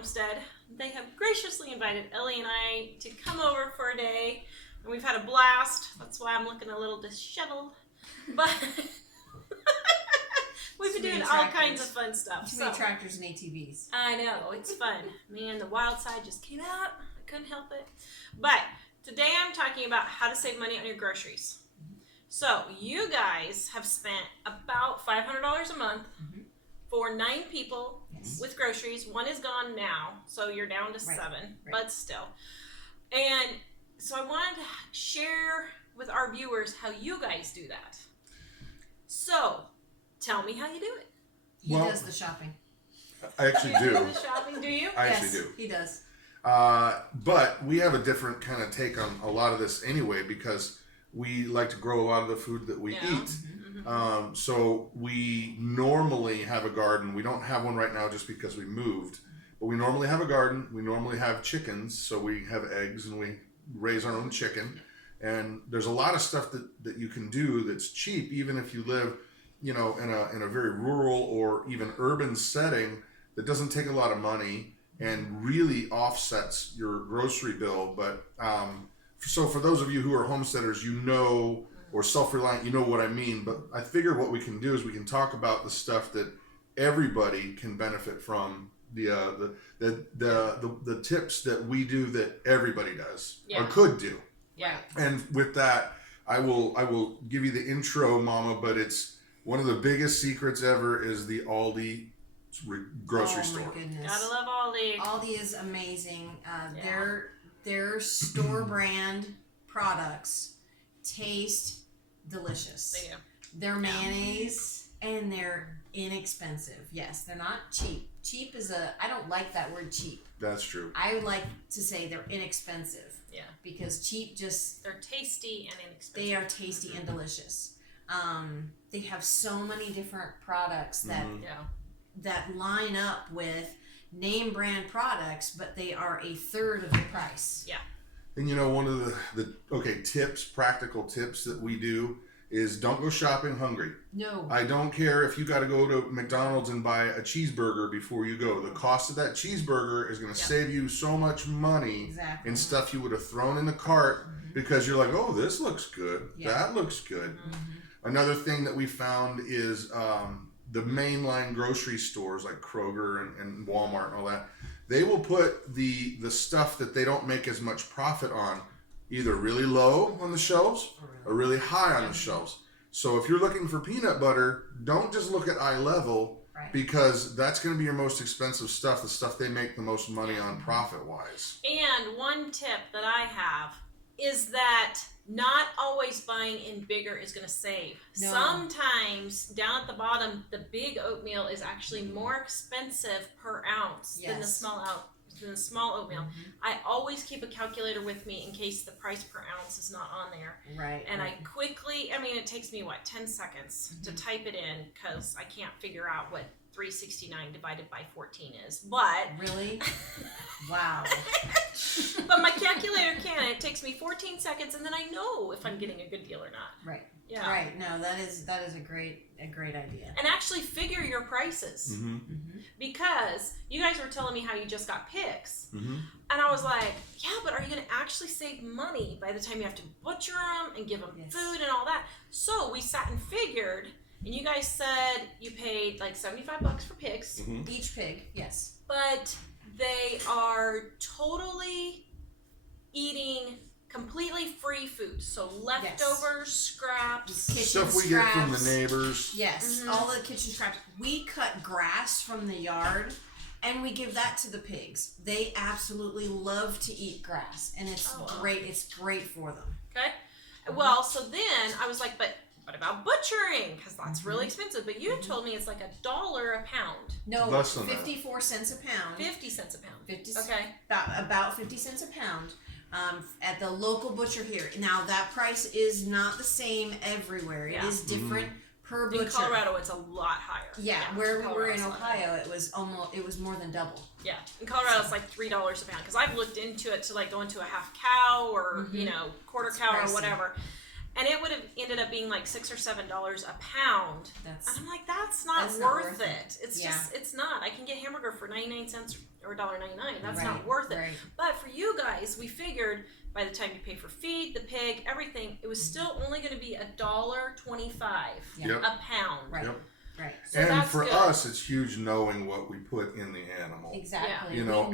Homestead. They have graciously invited Ellie and I to come over for a day, and we've had a blast. That's why I'm looking a little disheveled. But we've been doing all kinds of fun stuff. Too many tractors and ATVs. I know, it's fun. Man, the wild side just came out. I couldn't help it. But today I'm talking about how to save money on your groceries. So you guys have spent about $500 a month for 9 people with groceries. One is gone now, so you're down to 7, but still. And so I wanted to share with our viewers how you guys do that. So tell me how you do it. He does the shopping. I actually do. The shopping, do you? I actually do. He does. But we have a different kind of take on a lot of this anyway, because we like to grow a lot of the food that we eat. So we normally have a garden. We don't have one right now just because we moved, but we normally have a garden. We normally have chickens, so we have eggs and we raise our own chicken. And there's a lot of stuff that you can do that's cheap, even if you live, you know, in a very rural or even urban setting that doesn't take a lot of money and really offsets your grocery bill. But so for those of you who are homesteaders, you know, or self-reliant, you know what I mean. But I figure what we can do is we can talk about the stuff that everybody can benefit from, the tips that we do that everybody does or could do. Yeah. And with that, I will give you the intro, Mama. But it's one of the biggest secrets ever is the Aldi grocery store. Oh my goodness! Gotta love Aldi. Aldi is amazing. Their store brand products taste delicious. They do. Their mayonnaise and they're inexpensive. Yes, they're not cheap. Cheap is I don't like that word cheap. That's true. I would like to say they're inexpensive. Yeah. Because cheap just... They're tasty and inexpensive. They are tasty and delicious. They have so many different products that line up with name brand products, but they are a third of the price. Yeah. And you know, one of the practical tips that we do is don't go shopping hungry. No. I don't care if you got to go to McDonald's and buy a cheeseburger before you go. The cost of that cheeseburger is going to save you so much money in stuff you would have thrown in the cart because you're like, oh, this looks good. Yeah. That looks good. Another thing that we found is the mainline grocery stores like Kroger and Walmart and all that. They will put the stuff that they don't make as much profit on either really low on the shelves or really high on the shelves. So if you're looking for peanut butter, don't just look at eye level because that's going to be your most expensive stuff, the stuff they make the most money on profit-wise. And one tip that I have is that not always buying in bigger is going to save. No. Sometimes down at the bottom, the big oatmeal is actually more expensive per ounce than the small oatmeal. I always keep a calculator with me in case the price per ounce is not on there. Right. And I quickly, it takes me 10 seconds to type it in because I can't figure out what 369 divided by 14 is. But really? Wow. But my calculator can. It takes me 14 seconds and then I know if I'm getting a good deal or not. Right. Yeah. Right. No, that is a great idea. And actually figure your prices. Because you guys were telling me how you just got pigs. And I was like, yeah, but are you going to actually save money by the time you have to butcher them and give them food and all that? So we sat and figured, and you guys said you paid like $75 for pigs. Each pig, yes. But they are totally eating completely free food. So leftovers, scraps, kitchen stuff we scraps. get from the neighbors. Yes, all the kitchen scraps. We cut grass from the yard and we give that to the pigs. They absolutely love to eat grass and it's great. It's great for them. Okay. Well, so then I was like, but what about butchering? Because that's really expensive. But you told me it's like $1 a pound. No, less than 54 cents a pound. 50 cents a pound. 50. Okay. About 50 cents a pound. At the local butcher here. Now that price is not the same everywhere. It is different per butcher. In Colorado, it's a lot higher. Yeah, where we were in Ohio, it was more than double. Yeah, in Colorado, it's like $3 a pound. Because I've looked into it to like go into a half cow or quarter cow or whatever. And it would have ended up being like $6 or $7 a pound. And I'm like, that's not not worth it. It's just, it's not. I can get hamburger for 99 cents or $1.99. That's not worth it. Right. But for you guys, we figured by the time you pay for feed, the pig, everything, it was still only going to be $1.25 a pound. Right. Yep. Right. So and for us, it's huge knowing what we put in the animal. Exactly. You know,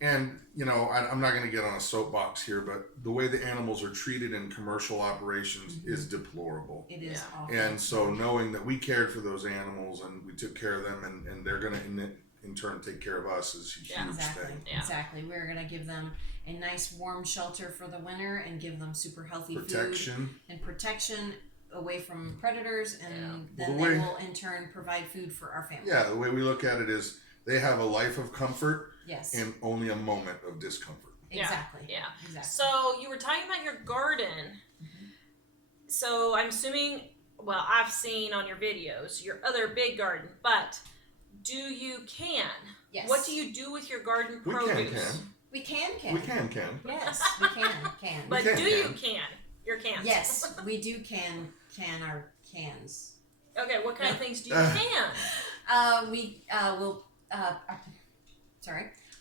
and you know, I'm not going to get on a soapbox here, but the way the animals are treated in commercial operations is deplorable. It is awful. And so knowing that we cared for those animals and we took care of them, and they're going to in turn take care of us is a huge thing. Yeah. Exactly. We're going to give them a nice warm shelter for the winter and give them super healthy food and protection away from predators, and then they will in turn provide food for our family. Yeah, the way we look at it is they have a life of comfort and only a moment of discomfort. Exactly. Yeah. Exactly. So you were talking about your garden. So I'm assuming, well, I've seen on your videos your other big garden, but do you can? Yes. What do you do with your garden produce? We can. We can. Yes, we can. But do you can? Your cans. Yes, we do can our cans. Okay, what kind of things do you can?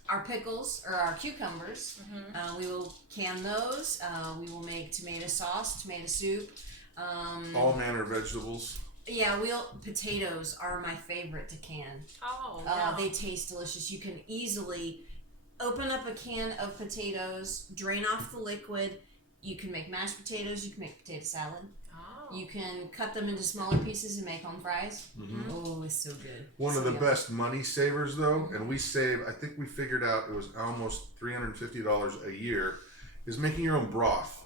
Our pickles or our cucumbers. We will can those. We will make tomato sauce, tomato soup. All manner of vegetables. Yeah, potatoes are my favorite to can. They taste delicious. You can easily open up a can of potatoes, drain off the liquid. You can make mashed potatoes. You can make potato salad. You can cut them into smaller pieces and make home fries. Oh, it's so good. One of the best money savers, though, and we save, I think we figured out it was almost $350 a year, is making your own broth.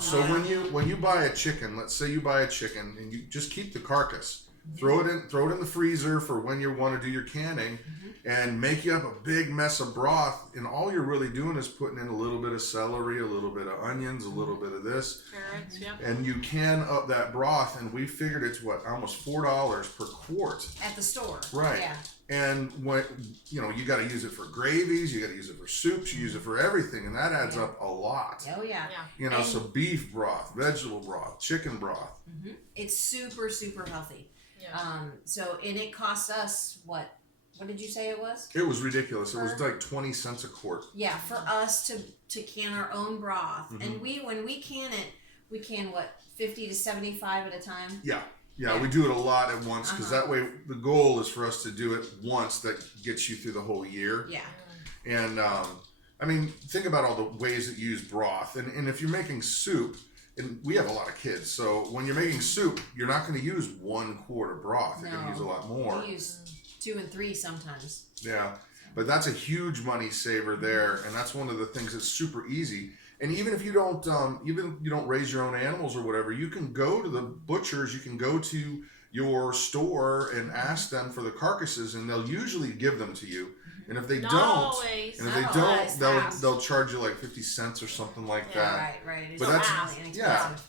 So when you buy a chicken, let's say you buy a chicken and you just keep the carcass, throw it in the freezer for when you want to do your canning, and make you up a big mess of broth, and all you're really doing is putting in a little bit of celery, a little bit of onions, a little bit of this, carrots, and you can up that broth, and we figured it's almost $4 per quart at the store, right? Yeah. And what you got to use it for gravies, you got to use it for soups, you use it for everything, and that adds up a lot. Oh yeah. So beef broth, vegetable broth, chicken broth. It's super healthy. And it costs us what did you say it was? It was ridiculous. It was like 20 cents a quart. Yeah, for us to can our own broth, and when we can it, we can 50 to 75 at a time. Yeah, we do it a lot at once because that way the goal is for us to do it once. That gets you through the whole year. Yeah. And I mean, think about all the ways that you use broth, and if you're making soup. And we have a lot of kids, so when you're making soup, you're not going to use 1 quart of broth. You're going to use a lot more. We use 2 and 3 sometimes. Yeah, but that's a huge money saver there, and that's one of the things that's super easy. And even if you don't, raise your own animals or whatever, you can go to the butchers. You can go to your store and ask them for the carcasses, and they'll usually give them to you. And if they they'll charge you like 50 cents or something like that. Right. But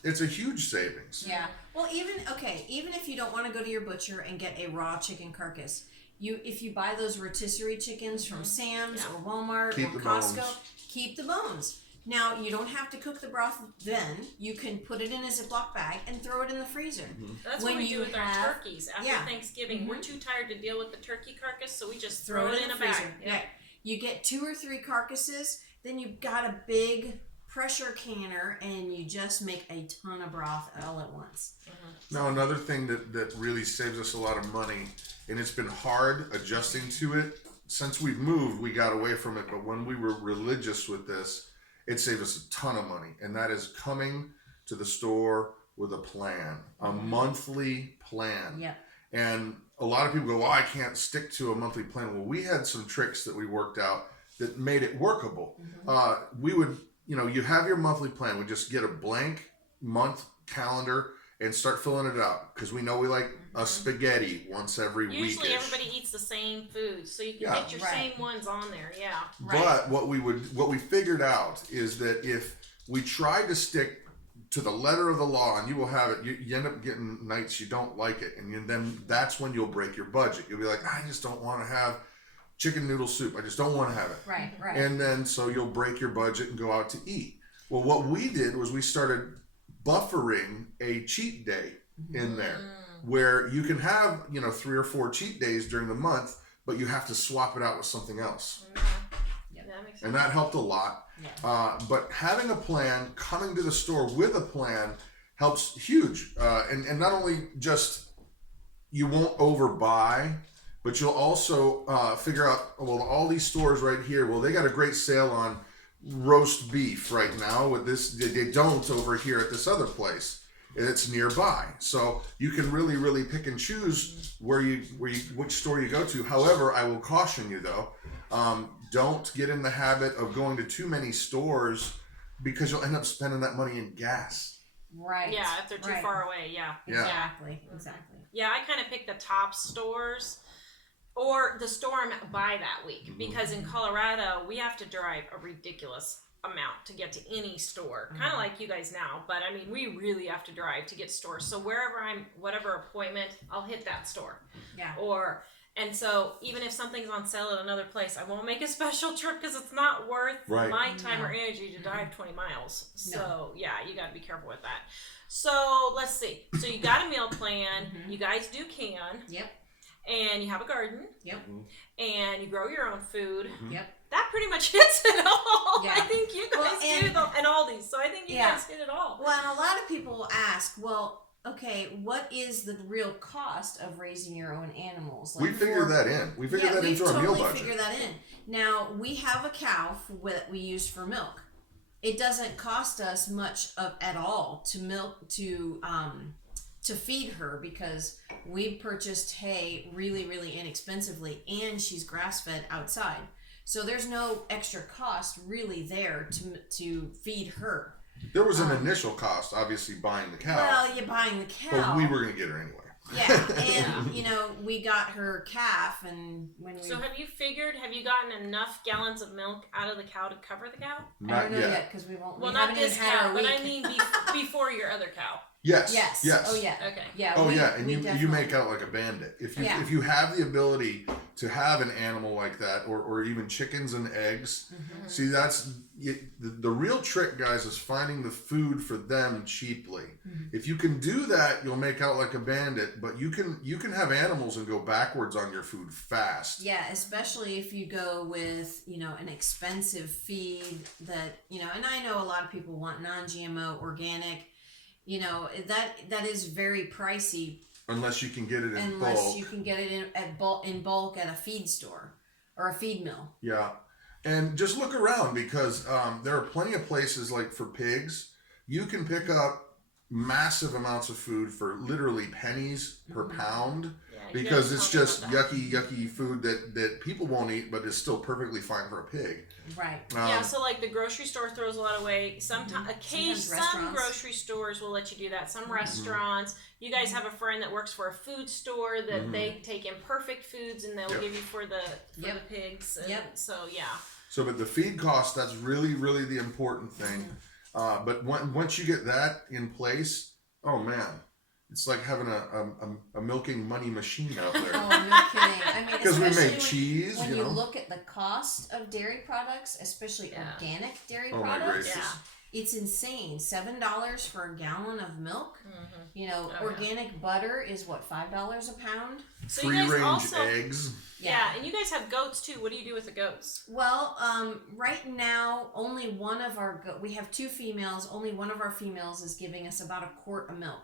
it's a huge savings. Yeah. Well, even if you don't want to go to your butcher and get a raw chicken carcass, if you buy those rotisserie chickens from Sam's or Walmart or Costco, keep the bones. Now, you don't have to cook the broth then. You can put it in a Ziploc bag and throw it in the freezer. That's what we do with our turkeys. After Thanksgiving, we're too tired to deal with the turkey carcass, so we just throw it in a bag. Yeah. You get 2 or 3 carcasses, then you've got a big pressure canner, and you just make a ton of broth all at once. Now, another thing that really saves us a lot of money, and it's been hard adjusting to it. Since we've moved, we got away from it, but when we were religious with this, it saved us a ton of money, and that is coming to the store with a plan, a monthly plan. Yeah. And a lot of people go, well, I can't stick to a monthly plan. Well, we had some tricks that we worked out that made it workable. We would, you have your monthly plan. We just get a blank month calendar and start filling it out because we know we like a spaghetti once every week. Usually everybody eats the same food, so you can get your same ones on there. Yeah. But what we figured out is that if we tried to stick to the letter of the law, and you will have it, you end up getting nights you don't like it, and then that's when you'll break your budget. You'll be like, I just don't want to have chicken noodle soup. I just don't want to have it. Right. And then so you'll break your budget and go out to eat. Well, what we did was we started buffering a cheat day in there. where you can have 3 or 4 cheat days during the month, but you have to swap it out with something else. Yeah, that makes sense. And that helped a lot. But having a plan, coming to the store with a plan helps huge. And not only just you won't overbuy, but you'll also figure out, well, all these stores right here, well, they got a great sale on roast beef right now with this. They don't over here at this other place. It's nearby. So you can really, really pick and choose which store you go to. However, I will caution you though, don't get in the habit of going to too many stores because you'll end up spending that money in gas. Right. Yeah, if they're too far away. Yeah. Exactly. Yeah, I kind of pick the top stores or the store I'm by that week because in Colorado we have to drive a ridiculous amount to get to any store, kind of like you guys now, but I mean we really have to drive to get stores. So wherever I'm, whatever appointment, I'll hit that store. And so even if something's on sale at another place, I won't make a special trip because it's not worth my time or energy to drive 20 miles. So yeah, you got to be careful with that. So let's see. So you got a meal plan. You guys do can. And you have a garden. And you grow your own food. That pretty much hits it all. I think you guys do, and Aldi's. So I think you guys hit it all. Well, and a lot of people ask, well, okay, what is the real cost of raising your own animals? Like we figure that in. We figure that into our meal budget. We figure that in. Now, we have a cow that we use for milk. It doesn't cost us much at all to feed her because we purchased hay really, really inexpensively, and she's grass-fed outside. So there's no extra cost really there to feed her. There was an initial cost, obviously, buying the cow. Well, you're buying the cow. But we were going to get her anyway. And we got her calf, and So have you gotten enough gallons of milk out of the cow to cover the cow? I don't know yet because we won't. Well, not this cow, but I mean before your other cow. Yes. Oh yeah. Okay. Yeah. Oh yeah, and you make out like a bandit if you have the ability to have an animal like that, or even chickens and eggs. See, that's the real trick, guys, is finding the food for them cheaply. If you can do that, you'll make out like a bandit. But you can have animals and go backwards on your food fast. Yeah, especially if you go with an expensive feed that and I know a lot of people want non-GMO, organic. That is very pricey. Unless you can get it in bulk. Unless you can get it in bulk at a feed store or a feed mill. Yeah. And just look around because there are plenty of places like for pigs. You can pick up massive amounts of food for literally pennies per pound because it's just yucky food that people won't eat, but is still perfectly fine for a pig. Right. So like the grocery store throws a lot away. Sometimes some grocery stores will let you do that. Some restaurants. You guys have a friend that works for a food store that they take imperfect foods and they'll give you for the pigs. And so So, but the feed cost, that's really, really the important thing. But once you get that in place, oh man, it's like having a milking money machine out there. Oh, no kidding. I mean, because we make cheese. When you look at the cost of dairy products, especially organic dairy products, it's insane. $7 for a gallon of milk. Organic butter is what, $5 a pound. So free range eggs. Yeah, and you guys have goats too. What do you do with the goats? Well, right now, only one of our we have 2 females. Only one of our females is giving us about a quart of milk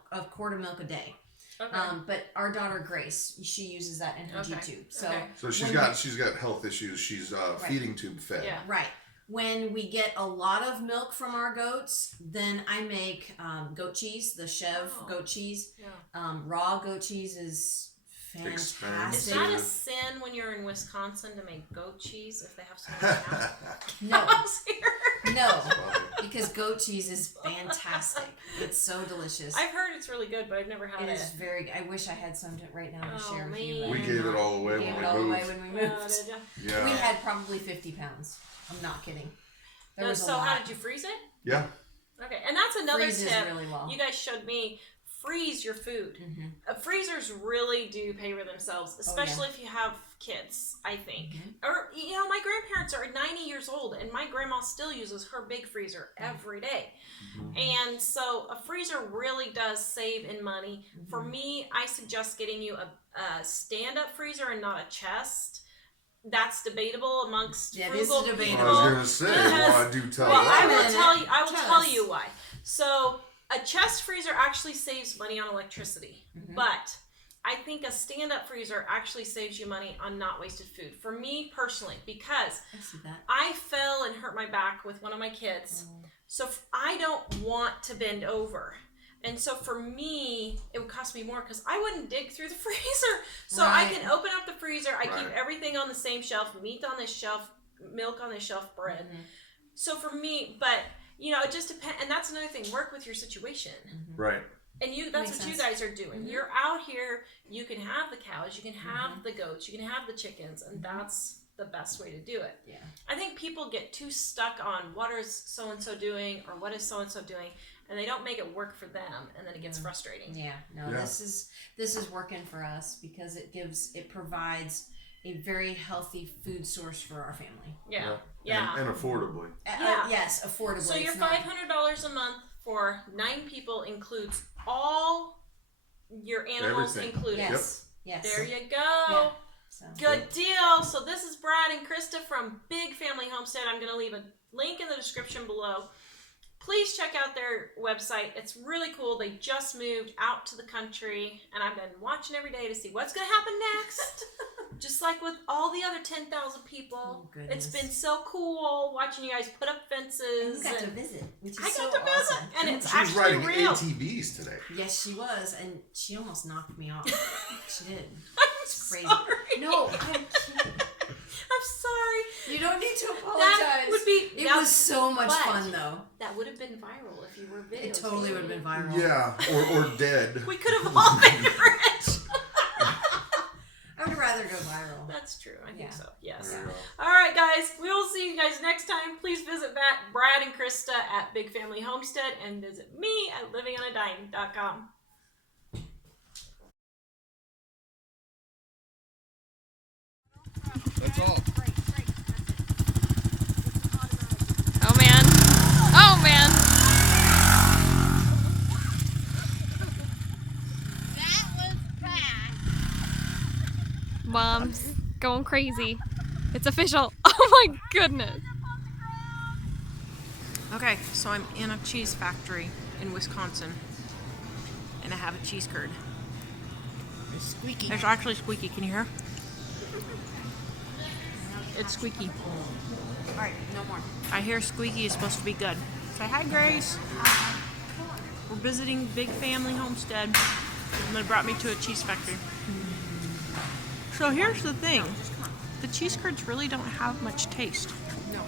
a day. Okay. But our daughter Grace, she uses that in her G-tube. So she's got health issues. She's feeding tube fed. Yeah. Right. When we get a lot of milk from our goats, then I make goat cheese, the Chev goat cheese. Yeah. Raw goat cheese is fantastic. Is that a sin when you're in Wisconsin to make goat cheese if they have so much No, because goat cheese is fantastic. It's so delicious. I've heard it's really good, but I've never had it. It is very good. I wish I had some right now to share with you. We gave it all away when we moved. Yeah. We had probably 50 pounds. I'm not kidding. So how did you freeze it? Yeah. Okay, and that's another Freezes tip. Really well. You guys showed me freeze your food. Freezers really do pay for themselves, especially if you have kids, I think. Or, you know, my grandparents are 90 years old, and my grandma still uses her big freezer every day. And so a freezer really does save in money. For me, I suggest getting you a stand-up freezer and not a chest. That's debatable amongst frugal people. I was going to say, well, I do tell that. I will tell you why. So a chest freezer actually saves money on electricity, but I think a stand-up freezer actually saves you money on not wasted food. For me personally, because I fell and hurt my back with one of my kids, so I don't want to bend over. And so for me, it would cost me more because I wouldn't dig through the freezer. So I can open up the freezer. I keep everything on the same shelf, meat on this shelf, milk on this shelf, bread. So for me, but you know, it just depends. And that's another thing. Work with your situation. Right. And that's what you guys are doing. You're out here. You can have the cows. You can have the goats. You can have the chickens. And that's the best way to do it. Yeah. I think people get too stuck on what is so-and-so doing or what is so-and-so doing. And they don't make it work for them, and then it gets frustrating. This is working for us because it provides a very healthy food source for our family. And affordably. Yes, affordably. So your $500 a month for 9 people includes all your animals included. Yes. There you go. Good deal. So this is Brad and Krista from Big Family Homestead. I'm going to leave a link in the description below. Please check out their website. It's really cool. They just moved out to the country, and I've been watching every day to see what's going to happen next. Just like with all the other 10,000 people. It's been so cool watching you guys put up fences. And you got to visit, which is I got to visit, and it's she was actually riding real. ATVs today. Yes, she was, and she almost knocked me off. She did. It's crazy. Sorry. No, I'm kidding. I'm sorry. You don't need to apologize. That would be. It was so much fun, though. That would have been viral if you were videoing. It totally would have been viral. Yeah, or dead. We could have all been rich. I would rather go viral. That's true. I think so. Yes. There you go. All right, guys. We will see you guys next time. Please visit Brad and Krista at Big Family Homestead and visit me at livingonadime.com. That's all. Oh man. Oh man. That was fast. Mom's going crazy. It's official. Oh my goodness. Okay, so I'm in a cheese factory in Wisconsin, and I have a cheese curd. It's squeaky. It's actually squeaky. Can you hear? It's squeaky. All right, no more. I hear squeaky is supposed to be good. Say hi, Grace. We're visiting Big Family Homestead, and they brought me to a cheese factory. So here's the thing. The cheese curds really don't have much taste. No.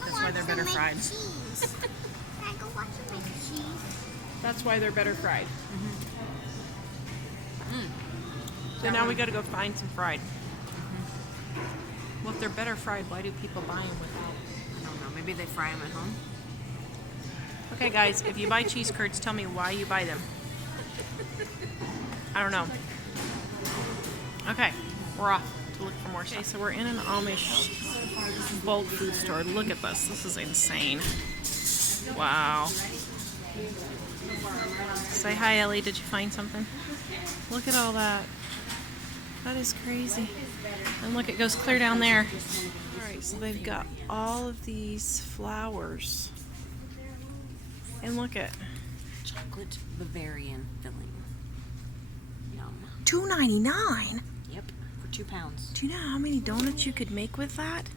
That's why they're better fried. Can I go watch some make cheese? That's why they're better fried. So now we got to go find some fried. Well, if they're better fried, why do people buy them without? I don't know. Maybe they fry them at home. Okay, guys, if you buy cheese curds, tell me why you buy them. I don't know. Okay, we're off to look for more stuff. Okay, so we're in an Amish bulk food store. Look at this. This is insane. Wow. Say hi, Ellie. Did you find something? Look at all that. That is crazy. And look, it goes clear down there. Alright, so they've got all of these flowers. And look at Chocolate Bavarian filling. Yum. $2.99. Yep, for 2 pounds. Do you know how many donuts you could make with that?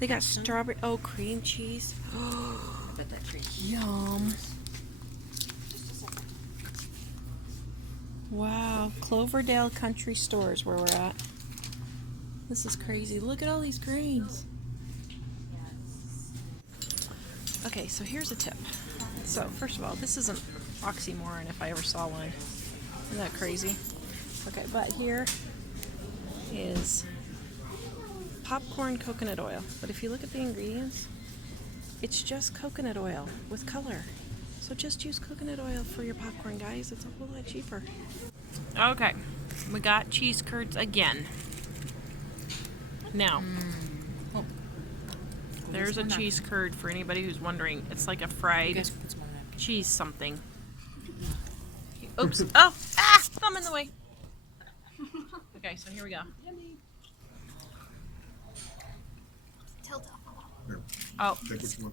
They got strawberry, cream cheese. I bet that cream. Yum. Wow, Cloverdale Country Store is where we're at. This is crazy. Look at all these grains. Okay, so here's a tip. So, first of all, this is an oxymoron if I ever saw one. Isn't that crazy? Okay, but here is popcorn coconut oil. But if you look at the ingredients, it's just coconut oil with color. So just use coconut oil for your popcorn, guys. It's a whole lot cheaper. Okay, we got cheese curds again. Now, there's a cheese curd for anybody who's wondering. It's like a fried cheese something. Oops. Oh, thumb in the way. Okay, so here we go. Tilt off. Oh, Take what you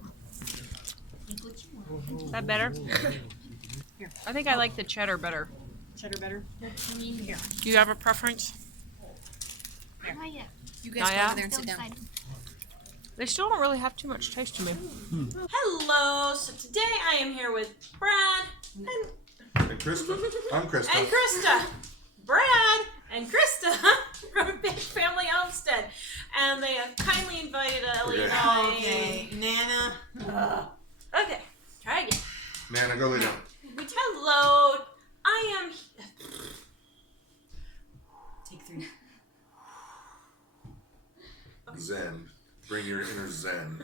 want. is that better? I think I like the cheddar better. Cheddar better? Do you have a preference? Not yet. You guys go over there Still deciding. They still don't really have too much taste to me. Hello, so today I am here with Brad And Krista. I'm Krista. and Krista. Brad and Krista from Big Family Homestead. And they have kindly invited Ellie and I. Okay, Nana. Okay, try again. Nana, go lay down. Hello, I am. Take 3. Zen. Bring your inner Zen.